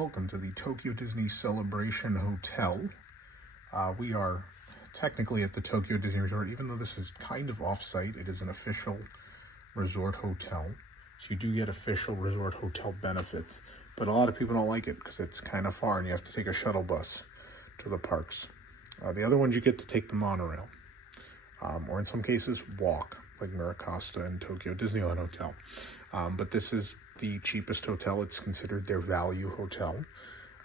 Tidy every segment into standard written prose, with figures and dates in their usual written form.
welcome to the Tokyo Disney Celebration Hotel. We are technically at the Tokyo Disney Resort, even though this is kind of off-site. It is an official resort hotel, so you do get official resort hotel benefits, but a lot of people don't like it because it's kind of far and you have to take a shuttle bus to the parks. The other ones you get to take the monorail, or in some cases walk, like Miracosta and Tokyo Disneyland Hotel. But this is the cheapest hotel. It's considered their value hotel.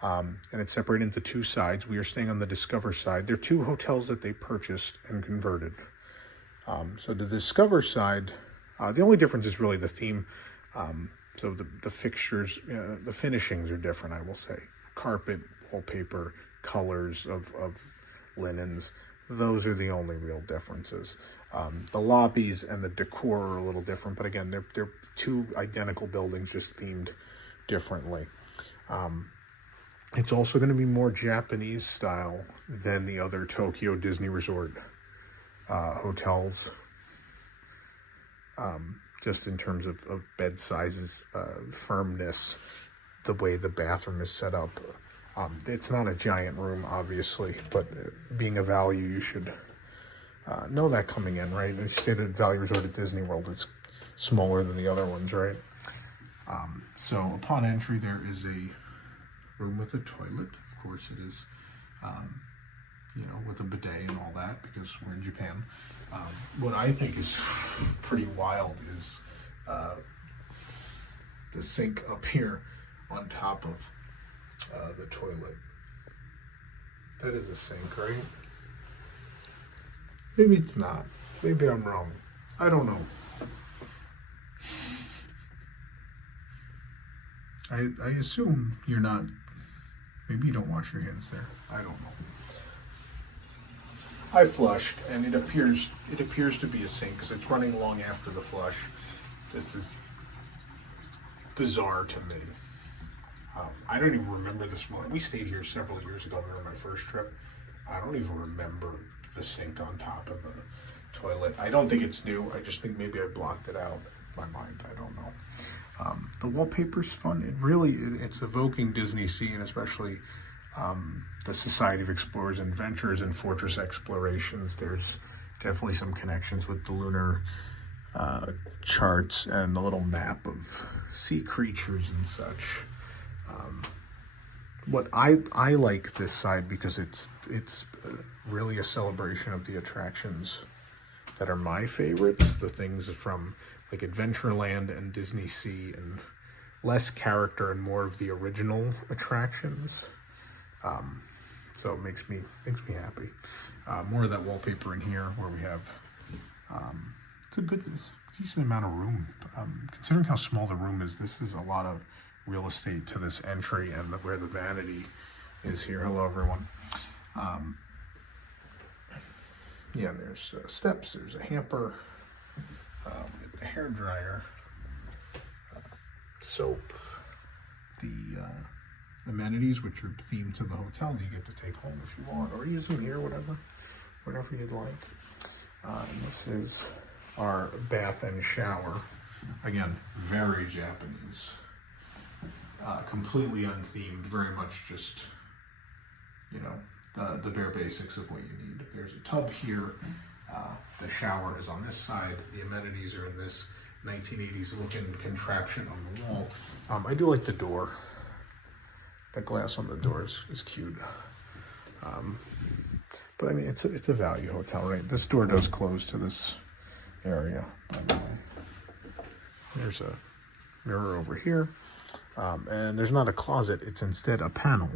And it's separated into two sides. We are staying on the Discover side. There are two hotels that they purchased and converted. So the Discover side, the only difference is really the theme. So the fixtures, the finishings are different, I will say. Carpet, wallpaper, colors of linens. Those are the only real differences. The lobbies and the decor are a little different, but again, they're two identical buildings, just themed differently. It's also going to be more Japanese style than the other Tokyo Disney Resort hotels, just in terms of bed sizes, firmness, the way the bathroom is set up. It's not a giant room, obviously, but being a value, you should know that coming in, right? If you stayed at Value Resort at Disney World, it's smaller than the other ones, right? So upon entry, there is a room with a toilet. Of course, it is, with a bidet and all that, because we're in Japan. What I think is pretty wild is the sink up here on top of the toilet. That is a sink, right? Maybe it's not. Maybe I'm wrong. I don't know. I assume you're not. Maybe you don't wash your hands there. I don't know. I flushed, and it appears to be a sink because it's running long after the flush. This is bizarre to me. I don't even remember this one. We stayed here several years ago during my first trip. I don't even remember the sink on top of the toilet. I don't think it's new. I just think maybe I blocked it out of my mind. I don't know. The wallpaper's fun. It's evoking Disney Sea, and especially the Society of Explorers and Adventurers and Fortress Explorations. There's definitely some connections with the lunar charts and the little map of sea creatures and such. What I like this side because it's really a celebration of the attractions that are my favorites, the things from like Adventureland and Disney Sea, and less character and more of the original attractions. So it makes me happy. More of that wallpaper in here where we have it's a decent amount of room. Considering how small the room is, this is a lot of real estate to this entry and where the vanity is here. Hello, everyone. There's steps. There's a hamper, the hair dryer, soap, the amenities, which are themed to the hotel. You get to take home if you want, or use them here, whatever you'd like. And this is our bath and shower. Again, very Japanese. Completely unthemed, very much just, the bare basics of what you need. There's a tub here. The shower is on this side. The amenities are in this 1980s looking contraption on the wall. I do like the door. The glass on the door is cute. But I mean, it's a value hotel, right? This door does close to this area, by the way. There's a mirror over here. And there's not a closet, it's instead a panel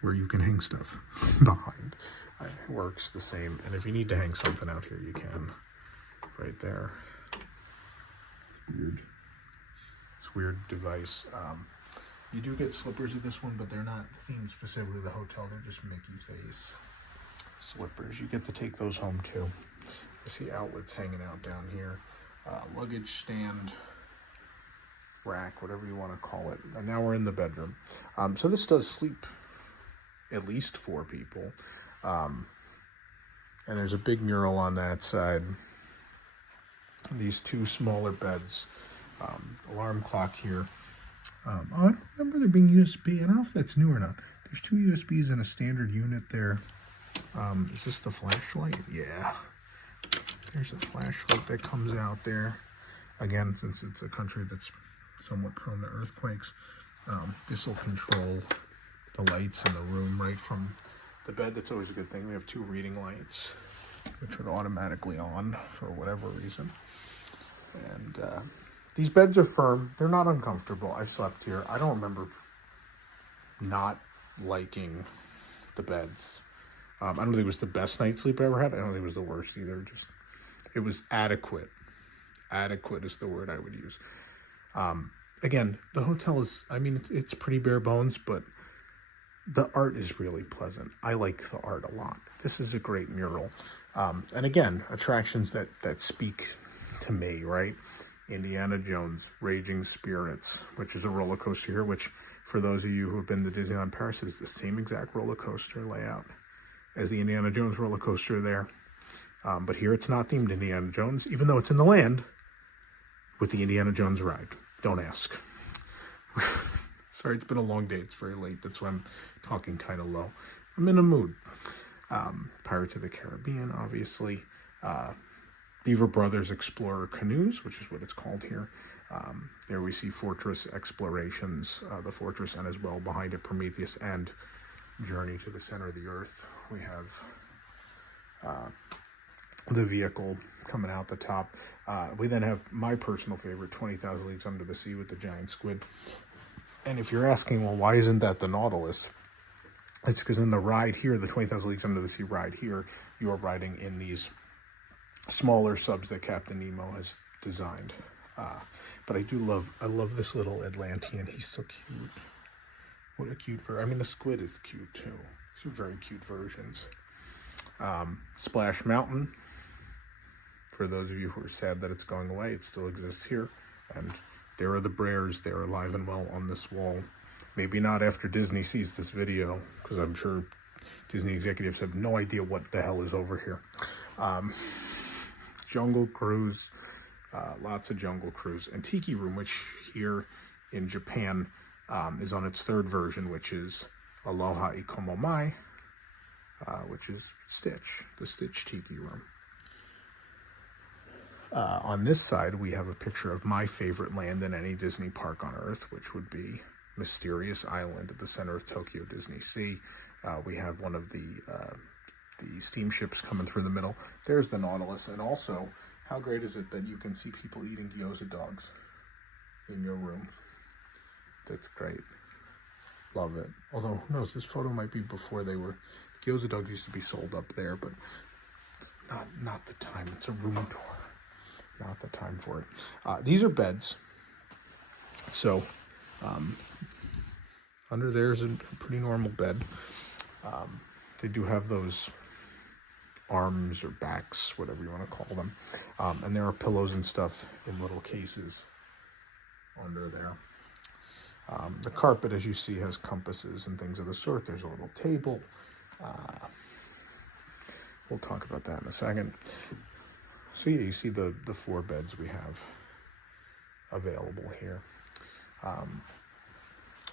where you can hang stuff behind. It works the same, and if you need to hang something out here, you can. Right there. It's weird. It's a weird device. You do get slippers at this one, but they're not themed specifically to the hotel. They're just Mickey face slippers. You get to take those home too. You see outlets hanging out down here. Luggage stand, rack, whatever you want to call it. And now we're in the bedroom. So this does sleep at least 4 people. And there's a big mural on that side. These 2 smaller beds. Alarm clock here. I don't remember there being USB. I don't know if that's new or not. There's 2 USBs in a standard unit there. Is this the flashlight? Yeah. There's a flashlight that comes out there. Again, since it's a country that's somewhat prone to earthquakes, this will control the lights in the room right from the bed. That's always a good thing. We have 2 reading lights, which are automatically on for whatever reason. And these beds are firm. They're not uncomfortable. I've slept here. I don't remember not liking the beds. I don't think it was the best night's sleep I ever had. I don't think it was the worst either. Just, it was adequate. Adequate is the word I would use. Again, the hotel is, I mean, it's pretty bare bones, but the art is really pleasant. I like the art a lot. This is a great mural. And again, attractions that speak to me, right? Indiana Jones, Raging Spirits, which is a roller coaster here, which for those of you who have been to Disneyland Paris, is the same exact roller coaster layout as the Indiana Jones roller coaster there. But here it's not themed Indiana Jones, even though it's in the land with the Indiana Jones ride. Don't ask. Sorry, it's been a long day. It's very late. That's why I'm talking kind of low. I'm in a mood. Pirates of the Caribbean, obviously. Beaver Brothers Explorer Canoes, which is what it's called here. There we see Fortress Explorations, the fortress, and as well behind it, Prometheus and Journey to the Center of the Earth. We have the vehicle coming out the top. We then have my personal favorite, 20,000 Leagues Under the Sea with the giant squid. And if you're asking, well, why isn't that the Nautilus? It's because in the ride here, the 20,000 Leagues Under the Sea ride here, you're riding in these smaller subs that Captain Nemo has designed. But I love this little Atlantean. He's so cute. What a cute I mean, the squid is cute too. These are very cute versions. Splash Mountain. For those of you who are sad that it's going away, it still exists here. And there are the Brairs. They're alive and well on this wall. Maybe not after Disney sees this video, because I'm sure Disney executives have no idea what the hell is over here. Jungle Cruise. Lots of Jungle Cruise. And Tiki Room, which here in Japan is on its 3rd version, which is Aloha Ikomo Mai, which is Stitch, the Stitch Tiki Room. On this side, we have a picture of my favorite land in any Disney park on Earth, which would be Mysterious Island at the center of Tokyo Disney Sea. We have one of the steamships coming through the middle. There's the Nautilus. And also, how great is it that you can see people eating gyoza dogs in your room? That's great. Love it. Although, who knows, this photo might be before they were... Gyoza dogs used to be sold up there, but not the time. It's a room tour. Not the time for it. These are beds. So, under there's a pretty normal bed. They do have those arms or backs, whatever you want to call them. And there are pillows and stuff in little cases under there. The carpet, as you see, has compasses and things of the sort. There's a little table. We'll talk about that in a second. So yeah, you see the 4 beds we have available here.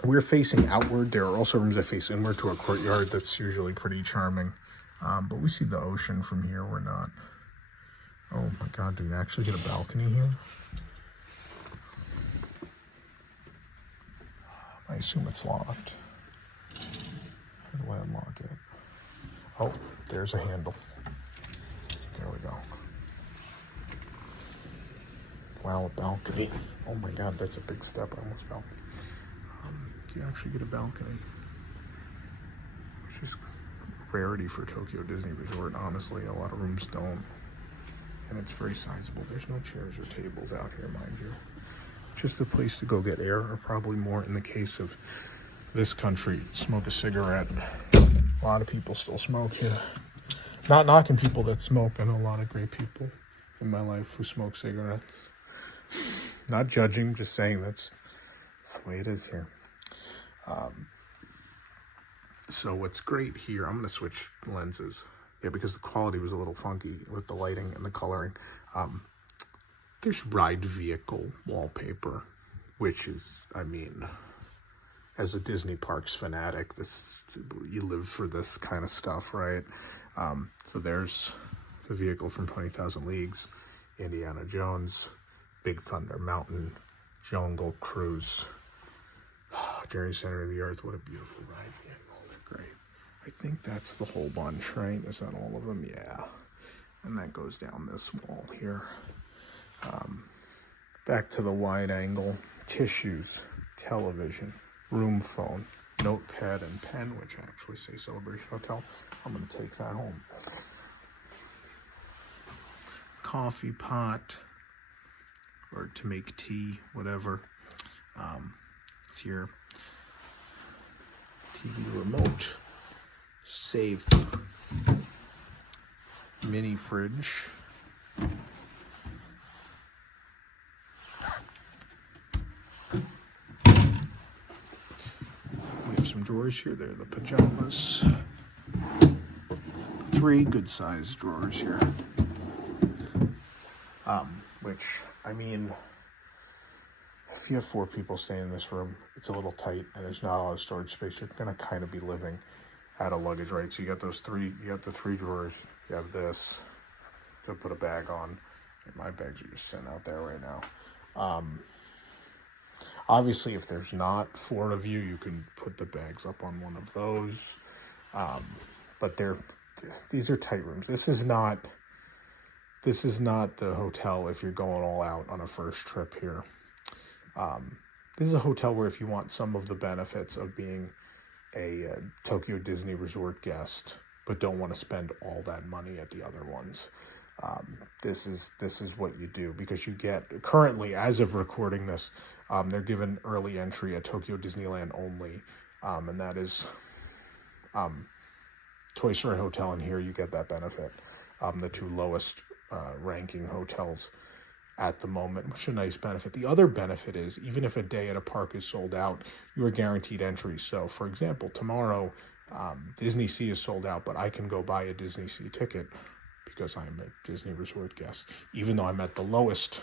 We're facing outward. There are also rooms that face inward to a courtyard that's usually pretty charming. But we see the ocean from here. We're not. Oh my God, do you actually get a balcony here? I assume it's locked. How do I unlock it? Oh, there's a handle. There we go. Wow, a balcony. Oh my God, that's a big step. I almost fell. You actually get a balcony, which is a rarity for Tokyo Disney Resort. Honestly, a lot of rooms don't. And it's very sizable. There's no chairs or tables out here, mind you. Just a place to go get air, or probably more in the case of this country, smoke a cigarette. A lot of people still smoke here. Not knocking people that smoke. I know a lot of great people in my life who smoke cigarettes. Not judging, just saying that's the way it is here. So what's great here, I'm going to switch lenses. Yeah, because the quality was a little funky with the lighting and the coloring. There's ride vehicle wallpaper, which is, I mean, as a Disney Parks fanatic, you live for this kind of stuff, right? So there's the vehicle from 20,000 Leagues, Indiana Jones, Big Thunder Mountain, Jungle Cruise, Journey Center of the Earth. What a beautiful ride vehicle. They're great. I think that's the whole bunch, right? Is that all of them? Yeah. And that goes down this wall here. Back to the wide angle, tissues, television, room phone, notepad and pen, which actually say Celebration Hotel. I'm going to take that home. Coffee pot, or to make tea, whatever. It's here. TV remote, safe, mini fridge. We have some drawers here. They're the pajamas. 3 good-sized drawers here. Which, I mean, if you have 4 people staying in this room, it's a little tight and there's not a lot of storage space. You're going to kind of be living out of luggage, right? So you got those 3, you got the 3 drawers. You have this to put a bag on. My bags are just sitting out there right now. Obviously, if there's not 4 of you, you can put the bags up on one of those. But these are tight rooms. This is not the hotel if you're going all out on a first trip here. This is a hotel where if you want some of the benefits of being a Tokyo Disney Resort guest, but don't want to spend all that money at the other ones, this is what you do, because you get, currently, as of recording this, they're given early entry at Tokyo Disneyland only, and that is Toy Story Hotel, and here you get that benefit. The 2 lowest ranking hotels at the moment, which is a nice benefit. The other benefit is, even if a day at a park is sold out, you are guaranteed entry. So, for example, tomorrow, Disney Sea is sold out, but I can go buy a Disney Sea ticket because I'm a Disney Resort guest, even though I'm at the lowest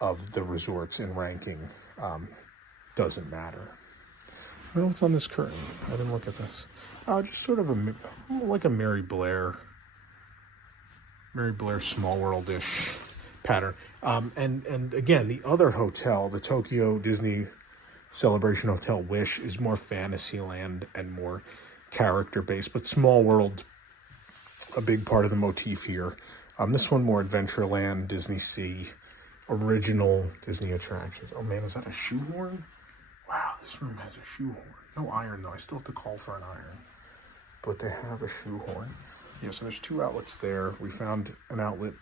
of the resorts in ranking. Doesn't matter. I don't know what's on this curtain. I didn't look at this. Just sort of like a Mary Blair Small World-ish pattern. And again, the other hotel, the Tokyo Disney Celebration Hotel Wish, is more Fantasyland and more character-based, but Small World, a big part of the motif here. This one more Adventureland, Disney Sea, original Disney attractions. Oh man, is that a shoehorn? Wow, this room has a shoehorn. No iron though, I still have to call for an iron. But they have a shoehorn. Yeah, so there's 2 outlets there. We found an outlet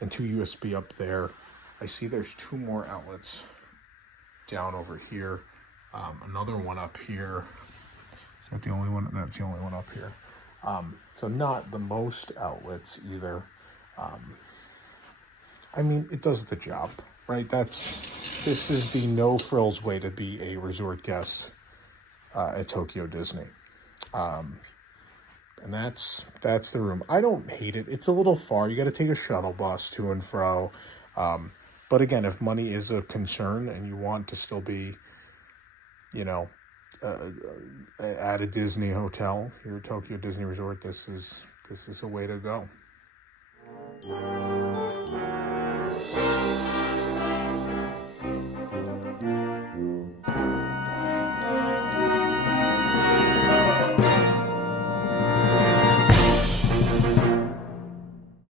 and 2 USB up there. I see there's 2 more outlets down over here. Another one up here. Is that the only one? That's the only one up here. So not the most outlets either. I mean, it does the job, right? This is the no-frills way to be a resort guest at Tokyo Disney. And that's the room. I don't hate it. It's a little far. You got to take a shuttle bus to and fro. But again, if money is a concern and you want to still be, at a Disney hotel here at Tokyo Disney Resort, this is a way to go.